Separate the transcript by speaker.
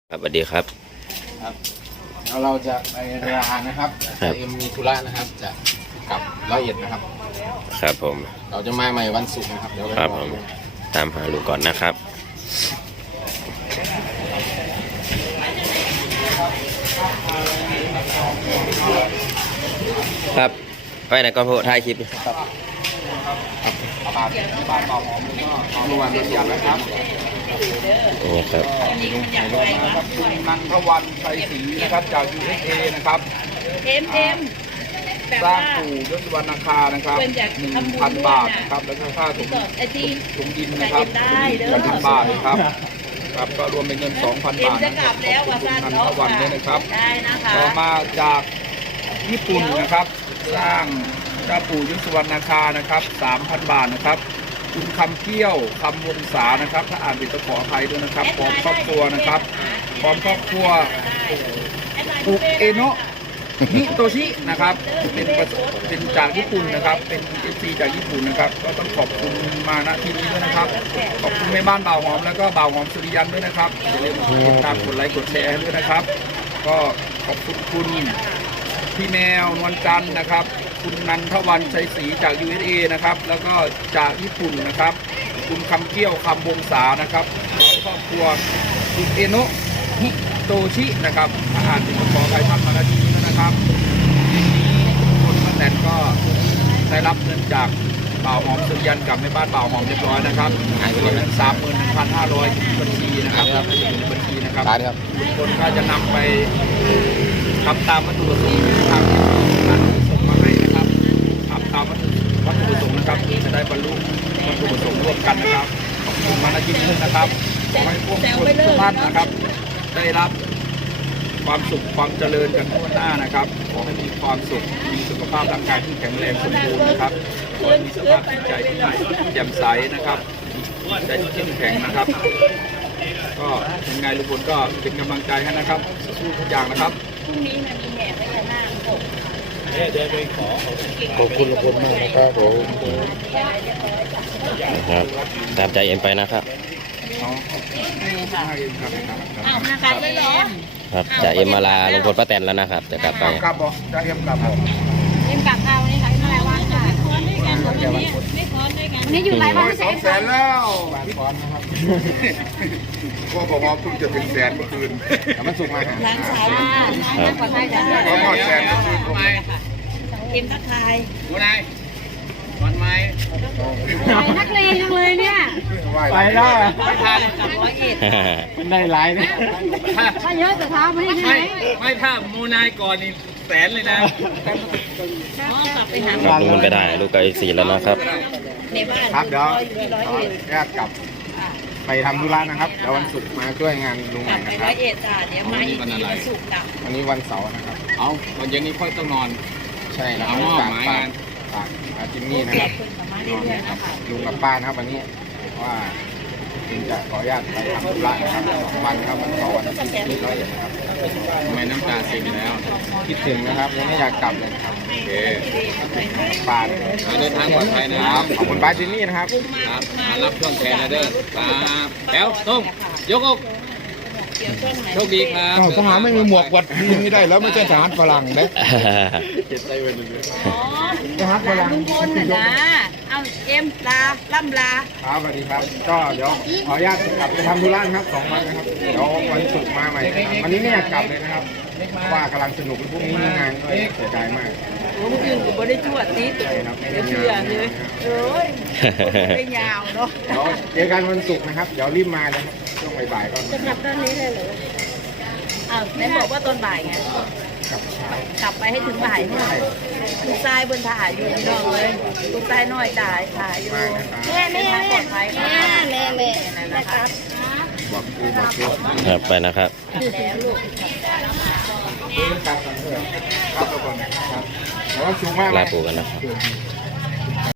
Speaker 1: ครับสวัสดีครับ
Speaker 2: ครับแล้วเราจะไปลานะครับเอ็มมีธุระนะครับจะกลับ101นะครับ
Speaker 1: ครับผม
Speaker 2: เราจะมาใหม่วันศุกร์นะครับเดี๋ยว
Speaker 1: ครับผมตามหาลุงก่อนนะครับครับไปไหนก่อนพูดถ่ายคลิป
Speaker 2: ครับบ้านบ่อหอมแล้วก็หอมวันเดียวนะครับ
Speaker 1: นี่ครับ
Speaker 2: คุณนันทวันชัยศรีนะครับจาก USA นะครับสร้างปู่ยศวรรณคานะครับ 1,000 บาทนะครับแล้วก็ค่าถุงดินนะครับ1,000 บาทนะครับครับก็รวมเป็นเงิน 2,000 บาทนะครับคุณนันทวันด้วยนะครับต่อมาจากญี่ปุ่นนะครับสร้างเจ้าปู่ยศวรรณคานะครับ 3,000 บาทนะครับคุณคำเกี้ยวคำวงศานะครับถ้าอ่านผิดก็ขออภัยด้วยนะครับพร้อมครอบครัวนะครับพร้อมครอบครัวอุเอโนะฮิโตชินะครับเป็นจากญี่ปุ่นนะครับเป็นFCจากญี่ปุ่นนะครับก็ต้องขอบคุณมาณที่นี้ด้วยนะครับขอบคุณแม่บ้านบ่าวหอมแล้วก็บ่าวหอมสุริยันด้วยนะครับอย่าลืมติดตามกดไลค์กดแชร์ให้ด้วยนะครับก็ขอบคุณพี่แมวนวลจันทร์นะครับคุณนันทวันชัยศรีจาก USA นะครับแล้วก็จากญี่ปุ่นนะครับคุณคำเกี้ยวคำวงศานะครับครอบครัวอุเอโนะฮิโตชินะครับอ่านเป็นขอใครทำมาณที่นี้นะครับคนมาแต่ก็ได้รับเงินจากบ่าวหอมสุริยันกับแม่บ้านบ่าวหอมเรียบร้อยนะครับเงิน31,500บัญชีนะครับบัญชีนะครับทุกคนก็จะนำไปทำตามวัตถุประสงค์ทางการส่งมาให้นะครับทำตามวัตถุประสงค์นะครับจะได้บรรลุวัตถุประสงค์ร่วมกันนะครับขอบคุณมาณที่นี้นะครับขอให้พวกทุกท่านนะครับได้รับความสุขความเจริญกันทั่วหน้านะครับขอให้มีความสุขมีสุขภาพร่างกายที่แข็งแรงสมบูรณ์นะครับขอให้มีสภาพจิตใจที่แจ่มใสนะครับใจที่เข้มแข็งนะครับก็ยังไงทุกคนก็เป็นกำลังใจให้นะครับสู้ทุกอย่างนะครับ
Speaker 3: พรุ่งนี้มันมีแห่พญานาค
Speaker 2: ขอบคุณทุกคนมากนะครับผม
Speaker 1: ครับตามใจเอ็มไปนะครับ
Speaker 3: นะคะเอ็ม
Speaker 1: ครับจะเอ็มมาลาลุงพลป้าแตนแล้วนะครับจะกลับไป
Speaker 2: กลับบอกจะเอ็มกลับบอก
Speaker 3: เอ็มกลับข้าวนี่ค่ะเมื่อไรว่างค่ะไม่พร้อมด้วยกันนี่อยู่ไรบ้าง
Speaker 2: 200,000แล้วพร้อมนะครับพ่อบอกว่าเพิ่งจะถึง100,000เมื่อคืนแต่มันสุกมาหา
Speaker 3: ล้างสายน่าปลอดภัยจ้ะ
Speaker 2: ก็100,000แล้วทำไม
Speaker 3: เอ็มทักทาย
Speaker 2: วันไหนวันไหม
Speaker 3: นักเลงจังเลยเนี่ย
Speaker 2: ไปได้
Speaker 3: ไปทานกับ101
Speaker 2: เป็นได้หลายนะ
Speaker 3: ถ้าเยอะจะท้าไม่ให้
Speaker 2: ไม่ถ้ามูนายก่อนนี่100,000เลยนะ
Speaker 3: กลับไปหา
Speaker 1: ลุงมันไปได้ลูกกับอีก4แล้วนะครับ
Speaker 3: ในบ้าน
Speaker 2: ครับเดี๋ยวแยกกลับไปทำธุระนะครับเดี๋ยววันศุกร์มาช่วยงานลุงใหม่นะครับ
Speaker 3: 101จ้ะเดี๋ยวมาอีกทีวันศุกร์กลับ
Speaker 2: วันนี้วันเสาร์นะครับเอาวันเย็นนี้ค่อยต้องนอนใช่แล้วฝากจิมมี่นะครับนอนกับลุงกับป้านะครับวันนี้ว่าจึงจะขออนุญาตไปทำธุระนะครับ2 วันครับวันเสาร์วันอาทิตย์ที่101นะครับทำไมน้ำตาซึมแล้วคิดถึงนะครับยังไม่อยากกลับเลยครับโอเคป้าเดินทางปลอดภัยนะครับขอบคุณป้าจิมมี่นะครับรับช่วงแทนนะเด้อครับแล้วต้มยกอกโชคดีครับทหารไม่มีหมวกวัดดีไม่ได้แล้วไม่ใช่ทหารฝรั่งนะเจ็บใจไปเลยทหารฝรั่ง
Speaker 3: ลุงพลนะเอาเอ็มลาล่ำลา
Speaker 2: ครับสวัสดีครับก็เดี๋ยวขออนุญาตกลับไปทำธุระนะครับ2 วันนะครับเดี๋ยววันศุกร์มาใหม่นะครับวันนี้ไม่อยากกลับเลยนะครับว่ากำลังสนุกพรุ่งนี้มีงานก็เสียใจมาก
Speaker 3: เมื่อคืนผมไม่ได้ชวดนิดเดี๋ยวเชื่อเลยไม่ยาวเนาะ
Speaker 2: เดี๋ยวเจอกันวันศุกร์นะครับเดี๋ยวรีบมาเลยช่วงบ่ายๆก็
Speaker 3: จะกลับตอนนี้เลยเหรออ้าวไหนบอกว่าตอนบ่ายไงกลับไปให้ถึงบ่ายใช่ไหมลูกชายบนถ่ายอยู่น้องเลยลูกชายน้อยถ่ายอยู่แม่ปลอดภัยค่ะแม่นะครับ
Speaker 2: บอก
Speaker 1: ครับไปนะครับ
Speaker 3: แล้วลูก
Speaker 2: ครับทุกคนครับแล้วชุกมาก
Speaker 1: ลาปูกันนะครับ